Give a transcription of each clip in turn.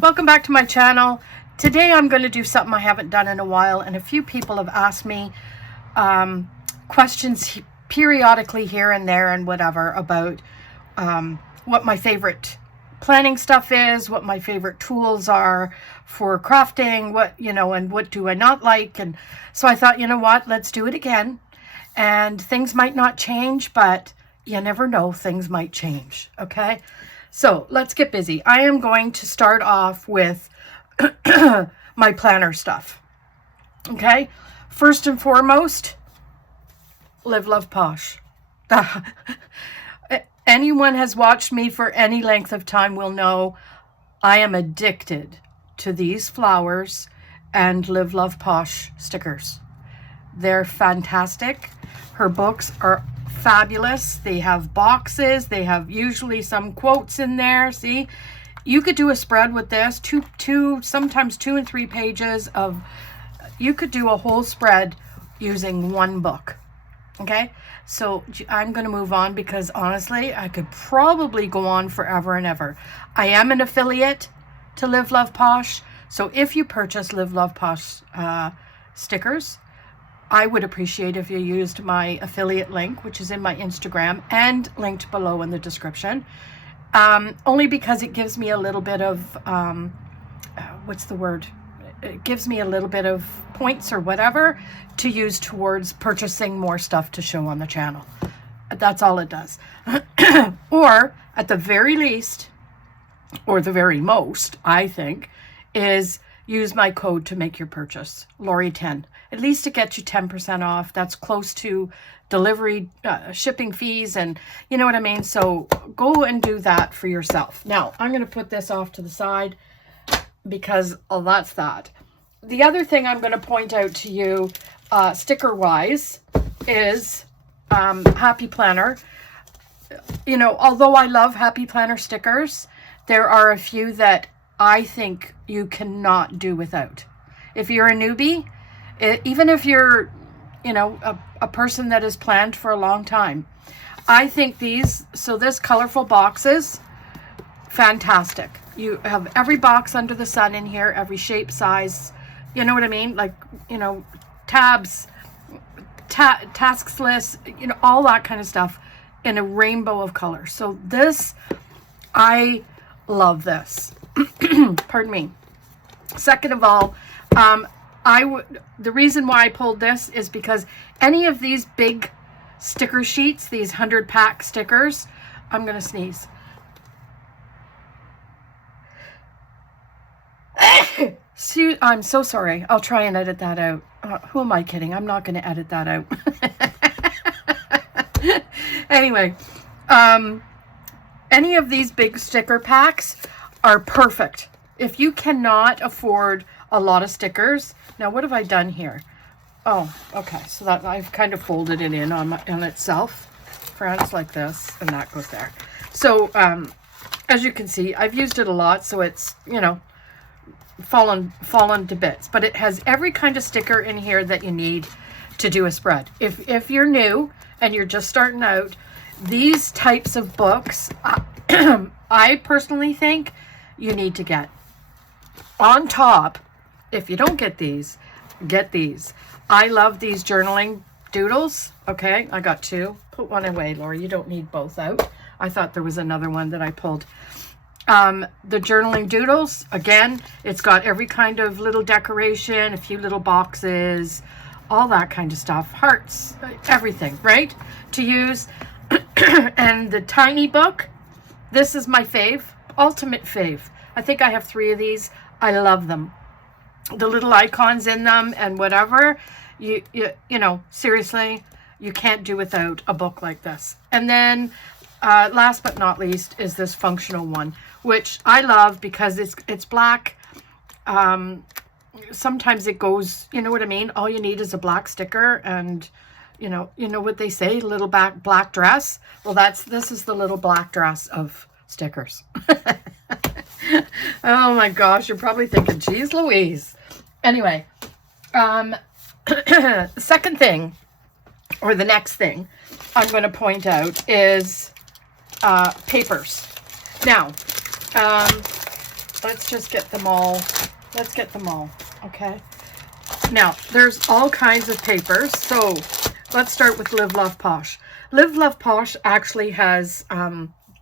Welcome back to my channel. Today I'm going to do something I haven't done in a while, and a few people have asked me questions periodically here and there and whatever about what my favorite planning stuff is, what my favorite tools are for crafting, and what do I not like. And so I thought, you know what, let's do it again. And things might not change, but you never know, things might change. Okay, so let's get busy. I am going to start off with my planner stuff. Okay, first and foremost, Live, Love, Posh. Anyone has watched me for any length of time will know I am addicted to these flowers and Live, Love, Posh stickers. They're fantastic. Her books are fabulous. They have boxes. They have usually some quotes in there. See, you could do a spread with this, sometimes 2 and 3 pages of, you could do a whole spread using one book. Okay, so I'm going to move on because honestly, I could probably go on forever and ever. I am an affiliate to Live, Love, Posh. So if you purchase Live, Love, Posh stickers, I would appreciate if you used my affiliate link, which is in my Instagram and linked below in the description. Only because it gives me a little bit of, what's the word? It gives me a little bit of points or whatever to use towards purchasing more stuff to show on the channel. That's all it does. Or at the very least, or the very most, I think, is use my code to make your purchase, Lori10. At least it gets you 10% off. That's close to delivery, shipping fees, and you know what I mean? So go and do that for yourself. Now, I'm going to put this off to the side because that's that. The other thing I'm going to point out to you, sticker-wise, is Happy Planner. You know, although I love Happy Planner stickers, there are a few that I think you cannot do without. If you're a newbie, even if you're, a person that has planned for a long time, I think these, so this colorful boxes, fantastic. You have every box under the sun in here, every shape, size, you know what I mean? Like, tabs, tasks list, all that kind of stuff in a rainbow of colors. So this, I love this. Pardon me. Second of all, the reason why I pulled this is because any of these big sticker sheets, these 100-pack stickers, I'm going to sneeze. I'm so sorry. I'll try and edit that out. Who am I kidding? I'm not going to edit that out. Anyway, any of these big sticker packs are perfect. If you cannot afford a lot of stickers, now what have I done here? Oh, okay. So that I've kind of folded it in on itself. Friends, like this, and that goes there. So, as you can see, I've used it a lot, so it's, fallen to bits. But it has every kind of sticker in here that you need to do a spread. If you're new and you're just starting out, these types of books, I personally think you need to get. On top, if you don't get these, get these. I love these journaling doodles. Okay, I got 2. Put one away, Lori. You don't need both out. I thought there was another one that I pulled. The journaling doodles, again, it's got every kind of little decoration, a few little boxes, all that kind of stuff. Hearts, everything, right? To use. And the tiny book, this is my fave, ultimate fave. I think I have 3 of these. I love them. The little icons in them and whatever, you seriously, you can't do without a book like this. And then last but not least is this functional one, which I love because it's black. Sometimes it goes, you know what I mean? All you need is a black sticker and you know what they say, little black dress. Well, this is the little black dress of stickers. Oh my gosh, you're probably thinking, geez Louise. Anyway, the second thing, or the next thing I'm going to point out is papers. Now, let's just get them all. Let's get them all, okay? Now, there's all kinds of papers. So let's start with Live Love Posh. Live Love Posh actually has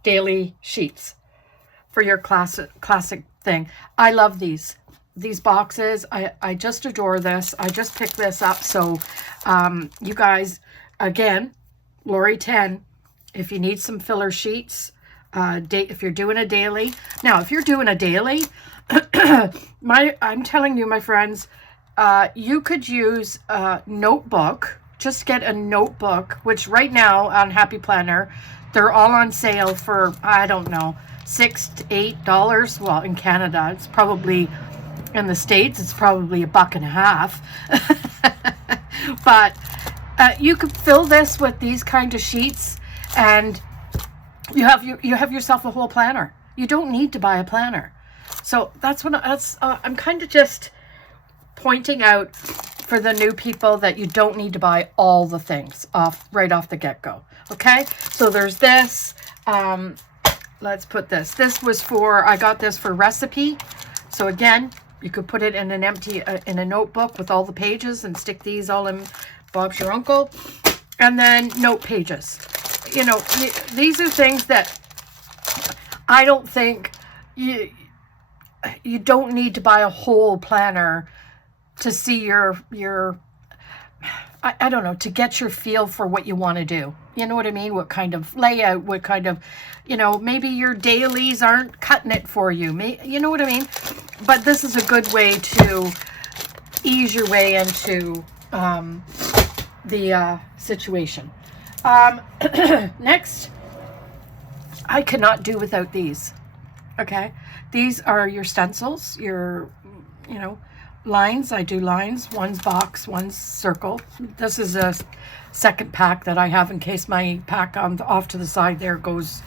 daily sheets for your classic thing. I love these boxes. I just adore this. I just picked this up. So you guys, again, Lori 10, if you need some filler sheets, if you're doing a daily. Now, if you're doing a daily, I'm telling you, my friends, you could use a notebook. Just get a notebook, which right now on Happy Planner, they're all on sale for, I don't know, $6 to $8. Well, in Canada, it's probably, in the States, it's probably $1.50. But you could fill this with these kind of sheets, and you have yourself a whole planner. You don't need to buy a planner. So I'm kind of just pointing out for the new people that you don't need to buy all the things right off the get-go. Okay, so there's this. Let's put this. I got this for recipe. So again, you could put it in in a notebook with all the pages and stick these all in Bob's Your Uncle. And then note pages. You know, these are things that I don't think you don't need to buy a whole planner to see your I don't know, to get your feel for what you want to do. You know what I mean? What kind of layout, what kind of, maybe your dailies aren't cutting it for you. You know what I mean? But this is a good way to ease your way into the situation. Next, I cannot do without these. Okay? These are your stencils, your, lines. I do lines. One's box, one's circle. This is a second pack that I have in case my pack off to the side there goes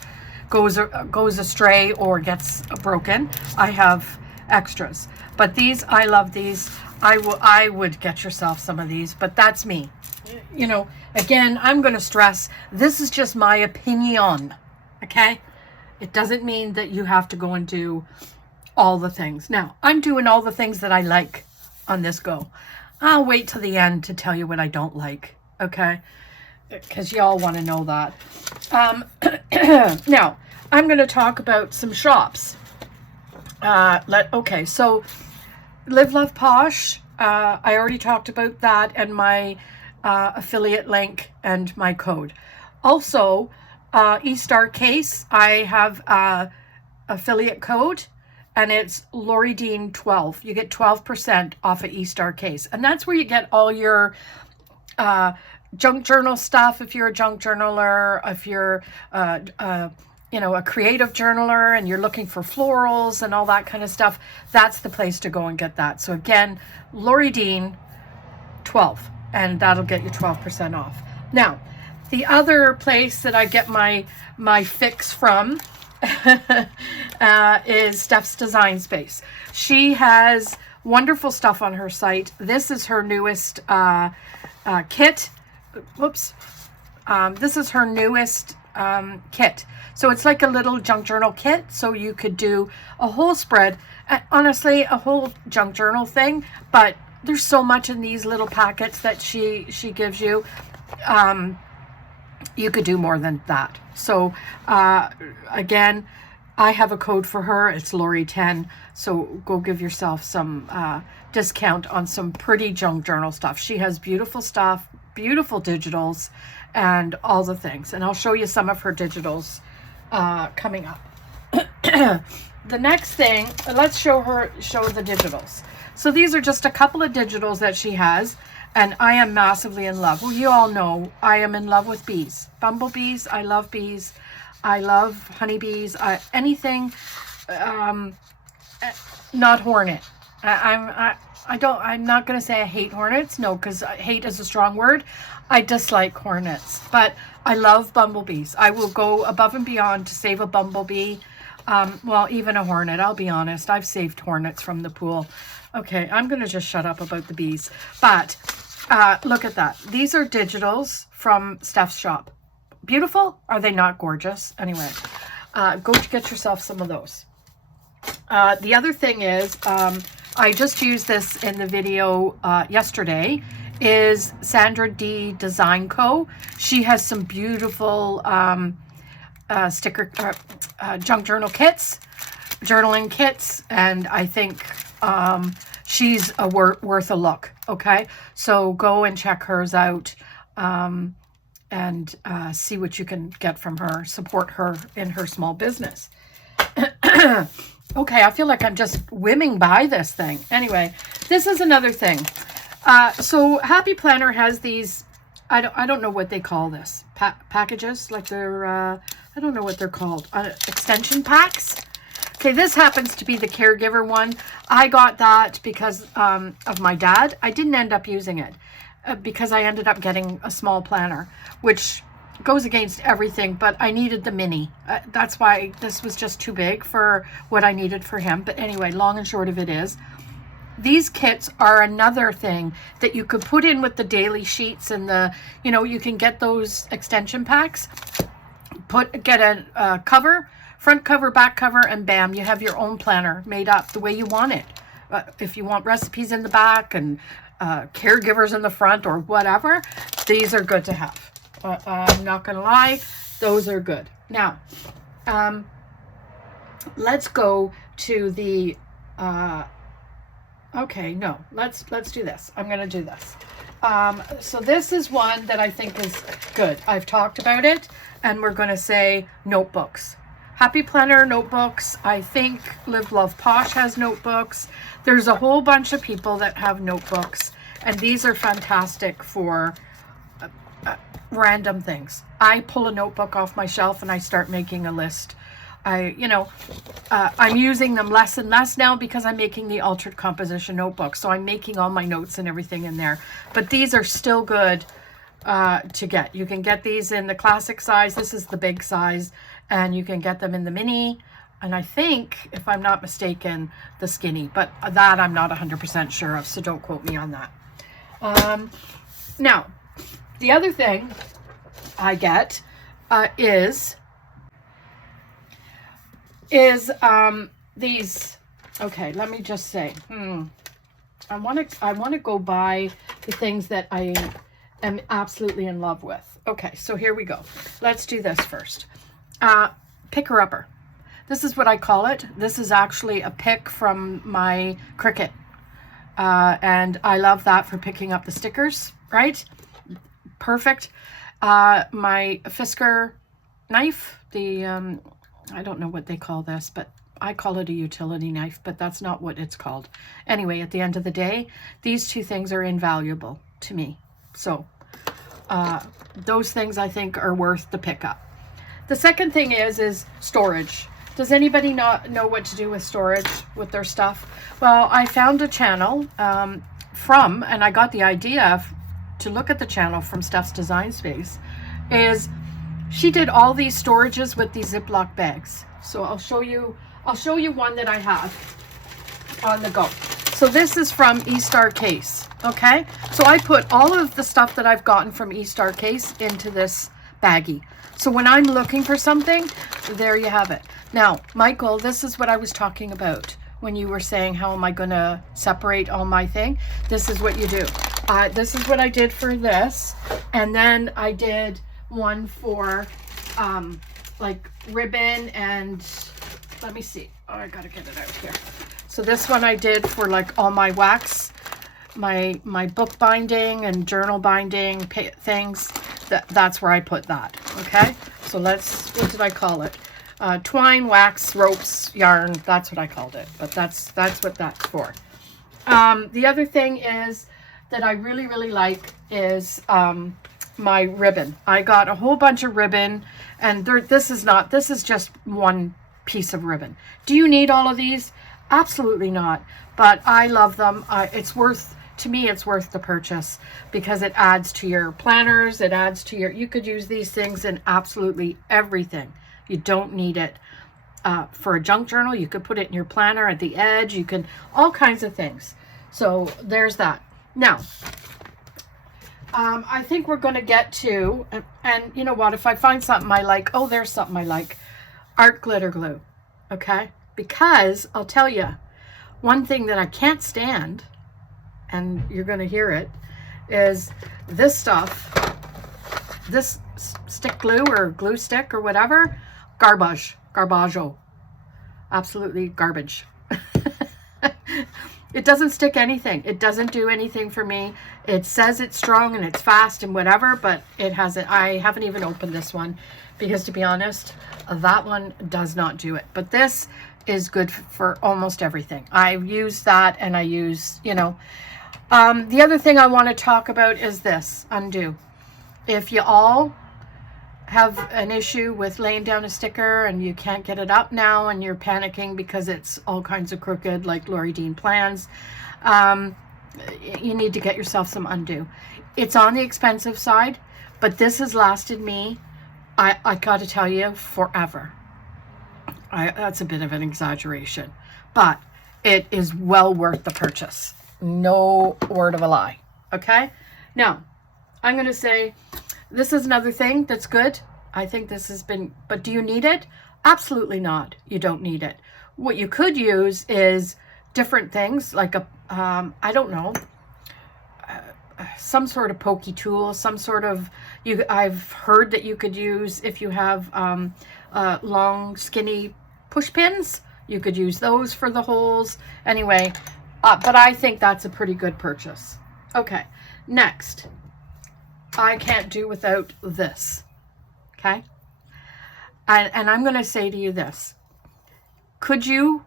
astray or gets broken. I have extras. But these, I love these. I would get yourself some of these, but that's me. Again, I'm going to stress, this is just my opinion. Okay? It doesn't mean that you have to go and do all the things. Now, I'm doing all the things that I like on this go. I'll wait till the end to tell you what I don't like, okay? Because y'all want to know that. Now, I'm going to talk about some shops. Okay, so Live Love Posh, I already talked about that and my affiliate link and my code. Also, E-Star Case, I have affiliate code, and it's Lori Dean 12. You get 12% off of E-Star Case. And that's where you get all your junk journal stuff. If you're a junk journaler, if you're, a creative journaler and you're looking for florals and all that kind of stuff, that's the place to go and get that. So again, Lori Dean 12, and that'll get you 12% off. Now, the other place that I get my fix from is Steph's Design Space. She has wonderful stuff on her site. This is her newest kit. Whoops. This is her newest kit. So it's like a little junk journal kit. So you could do a whole spread. Honestly, a whole junk journal thing. But there's so much in these little packets that she gives you. You could do more than that. So again, I have a code for her. It's Lori 10. So go give yourself some discount on some pretty junk journal stuff. She has beautiful stuff, beautiful digitals, and all the things. And I'll show you some of her digitals coming up. The next thing, let's show the digitals. So these are just a couple of digitals that she has. And I am massively in love. Well, you all know I am in love with bees. Bumblebees, I love bees. I love honeybees. Anything, not hornet. I'm not going to say I hate hornets. No, because hate is a strong word. I dislike hornets. But I love bumblebees. I will go above and beyond to save a bumblebee. Well, even a hornet, I'll be honest. I've saved hornets from the pool. Okay, I'm going to just shut up about the bees. But look at that. These are digitals from Steph's shop. Beautiful? Are they not gorgeous? Anyway, go get yourself some of those. The other thing is, I just used this in the video yesterday, is Sandra D Design Co. She has some beautiful sticker junk journal kits, journaling kits, and I think she's worth a look. Okay, so go and check hers out and see what you can get from her. Support her in her small business. Okay, I feel like I'm just whimming by this thing. Anyway, this is another thing. So Happy Planner has these, I don't know what they call this, packages, like they're, I don't know what they're called, extension packs. Okay, this happens to be the caregiver one. I got that because of my dad. I didn't end up using it because I ended up getting a small planner, which goes against everything, but I needed the mini. That's why this was just too big for what I needed for him. But anyway, long and short of it is, these kits are another thing that you could put in with the daily sheets and the, you know, you can get those extension packs, get a cover, front cover, back cover, and bam, you have your own planner made up the way you want it. If you want recipes in the back and caregivers in the front or whatever, these are good to have. I'm not gonna lie, those are good. Now, let's go to the okay, no, let's do this. I'm gonna do this. So this is one that I think is good. I've talked about it, and we're gonna say notebooks. Happy Planner notebooks. I think Live Love Posh has notebooks. There's a whole bunch of people that have notebooks, and these are fantastic for random things. I pull a notebook off my shelf and I start making a list. I'm using them less and less now because I'm making the altered composition notebook. So I'm making all my notes and everything in there. But these are still good to get. You can get these in the classic size. This is the big size. And you can get them in the mini. And I think, if I'm not mistaken, the skinny. But that I'm not 100% sure of. So don't quote me on that. Now, the other thing I get is these. Okay, let me just say, I want to go buy the things that I am absolutely in love with. Okay, so here we go. Let's do this first. Picker-upper. This is what I call it. This is actually a pick from my Cricut, and I love that for picking up the stickers. Right. Perfect. My Fisker knife, the I don't know what they call this, but I call it a utility knife, but that's not what it's called. Anyway, at the end of the day, these two things are invaluable to me. So those things I think are worth the pickup. The second thing is storage. Does anybody not know what to do with storage with their stuff? Well, I found a channel and I got the idea to look at the channel from Steph's Design Space, is she did all these storages with these Ziploc bags. So I'll show you one that I have on the go. So this is from E-Star Case, okay? So I put all of the stuff that I've gotten from E-Star Case into this baggie. So when I'm looking for something, there you have it. Now, Michael, this is what I was talking about when you were saying, how am I going to separate all my thing? This is what you do. This is what I did for this. And then I did one for like ribbon and, let me see. Oh, I got to get it out here. So this one I did for like all my wax, my book binding and journal binding things. That's where I put that. Okay. So what did I call it? Twine, wax, ropes, yarn. That's what I called it. But that's what that's for. The other thing is that I really, really like is my ribbon. I got a whole bunch of ribbon, and this is just one piece of ribbon. Do you need all of these? Absolutely not. But I love them. To me, it's worth the purchase because it adds to your planners. It adds to you could use these things in absolutely everything. You don't need it for a junk journal. You could put it in your planner at the edge. You can, all kinds of things. So there's that. Now, I think we're going to get to, and you know what, if I find something I like, oh, there's something I like, art glitter glue. Okay. Because I'll tell you, one thing that I can't stand, and you're going to hear it, is this stuff, this stick glue or glue stick or whatever, garbaggio, absolutely garbage. It doesn't stick anything. It doesn't do anything for me. It says it's strong and it's fast and whatever, but it hasn't. I haven't even opened this one because, to be honest, that one does not do it. But this is good for almost everything. I use that, and I use, you know. The other thing I want to talk about is this, undo. If you all have an issue with laying down a sticker and you can't get it up now and you're panicking because it's all kinds of crooked, like Lori Dean plans, you need to get yourself some undo. It's on the expensive side, but this has lasted me, I gotta tell you, forever. That's a bit of an exaggeration, but it is well worth the purchase. No word of a lie. Okay? Now, I'm going to say this is another thing that's good. I think this has been, but do you need it? Absolutely not. You don't need it. What you could use is different things like a, I don't know, some sort of pokey tool, some sort of, I've heard that you could use, if you have long, skinny push pins, you could use those for the holes. Anyway, but I think that's a pretty good purchase. Okay, next. I can't do without this. Okay? And I'm going to say to you this. Could you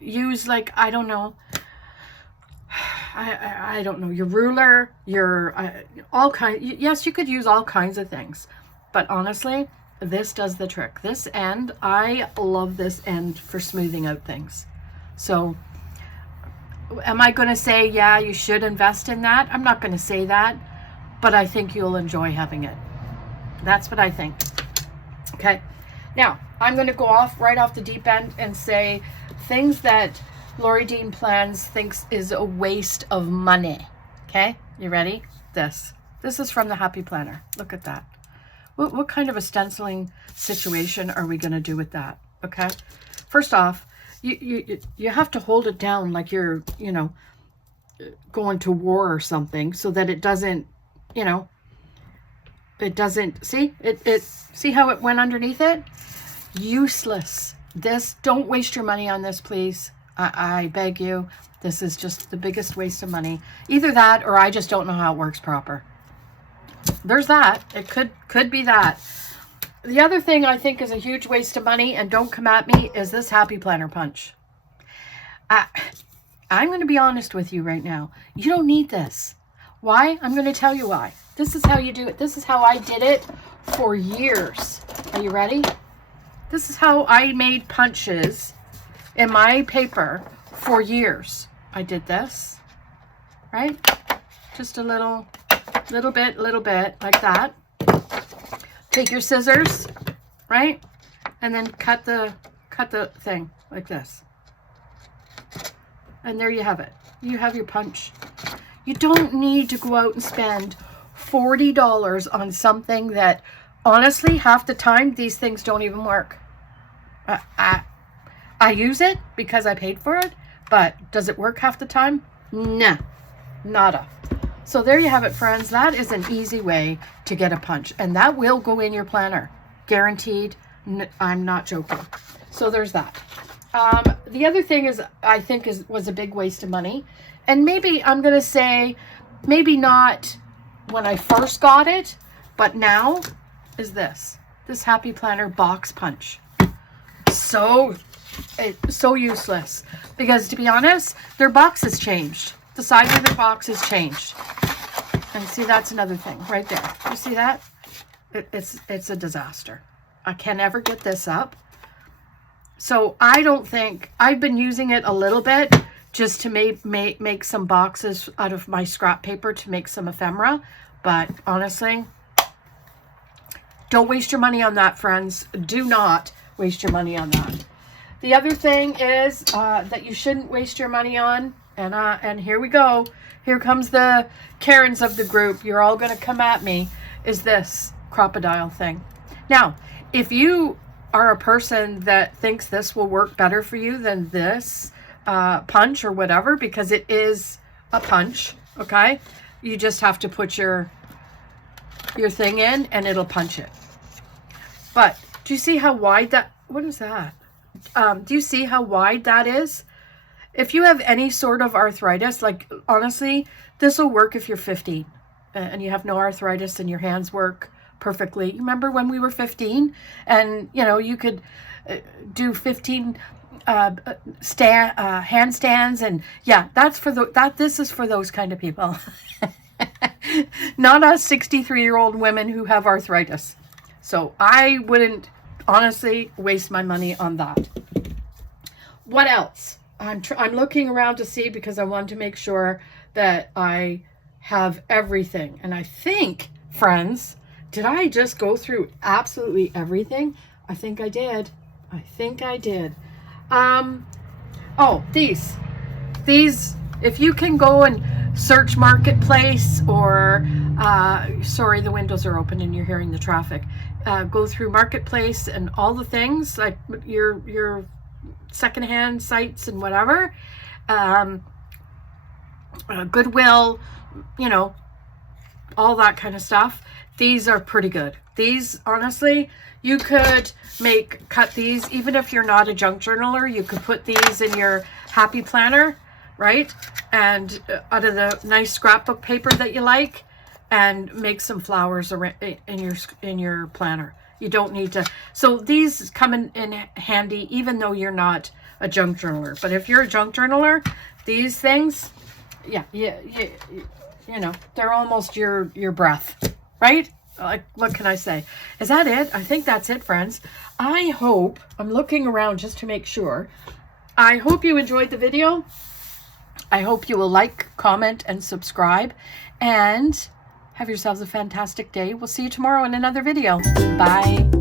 use, like, I don't know, I don't know, your ruler, your, all kinds, yes, you could use all kinds of things. But honestly, this does the trick. This end, I love this end for smoothing out things. So, am I going to say, yeah, you should invest in that? I'm not going to say that, but I think you'll enjoy having it. That's what I think. Okay. Now, I'm going to go right off the deep end and say things that Lori Dean Plans thinks is a waste of money. Okay. You ready? This is from the Happy Planner. Look at that. What kind of a stenciling situation are we going to do with that? Okay. First off, you have to hold it down like you're, you know, going to war or something, so that it doesn't, you know, it doesn't, see how it went underneath it? Useless. Don't waste your money on this, please. I beg you. This is just the biggest waste of money. Either that, or I just don't know how it works proper. There's that. It could be that. The other thing I think is a huge waste of money, and don't come at me, is this Happy Planner punch. I'm going to be honest with you right now. You don't need this. Why? I'm going to tell you why. This is how you do it. This is how I did it for years. Are you ready? This is how I made punches in my paper for years. I did this, right? Just a little bit, like that. Take your scissors, right? And then cut the thing like this. And there you have it. You have your punch. You don't need to go out and spend $40 on something that, honestly, half the time, these things don't even work. I use it because I paid for it, but does it work half the time? Nah, nada. So there you have it, friends. That is an easy way to get a punch, and that will go in your planner. Guaranteed. I'm not joking. So there's that. The other thing is, I think was a big waste of money. And maybe I'm going to say, maybe not when I first got it, but now is this Happy Planner box punch. So useless, because to be honest, their box has changed. The size of the box has changed. And see, that's another thing right there. You see that? It's a disaster. I can never get this up. So I don't think, I've been using it a little bit just to make some boxes out of my scrap paper to make some ephemera. But honestly, don't waste your money on that, friends. Do not waste your money on that. The other thing is that you shouldn't waste your money on, and here we go. Here comes the Karens of the group. You're all going to come at me, is this crocodile thing. Now, if you are a person that thinks this will work better for you than this punch or whatever, because it is a punch, okay? You just have to put your thing in and it'll punch it. But do you see how wide that, what is that? Do you see how wide that is? If you have any sort of arthritis, like honestly, this will work if you're 15 and you have no arthritis and your hands work perfectly. You remember when we were 15 and you know, you could do 15 handstands, and yeah, that's for this is for those kind of people. Not us 63-year-old women who have arthritis. So I wouldn't honestly waste my money on that. What else? I'm looking around to see, because I want to make sure that I have everything. And I think, friends, did I just go through absolutely everything? I think I did. I think I did. Oh, these, if you can go and search Marketplace, or, sorry, the windows are open and you're hearing the traffic. Go through Marketplace and all the things, like your secondhand sites and whatever. Goodwill, you know, all that kind of stuff. These are pretty good. These, honestly, you could cut these, even if you're not a junk journaler, you could put these in your happy planner, right? And out of the nice scrapbook paper that you like, and make some flowers in your planner. You don't need to. So these come in handy, even though you're not a junk journaler. But if you're a junk journaler, these things, yeah, you know, they're almost your breath, right? Like, what can I say? Is that it? I think that's it, friends. I hope, I'm looking around just to make sure. I hope you enjoyed the video. I hope you will like, comment, and subscribe. And have yourselves a fantastic day. We'll see you tomorrow in another video. Bye.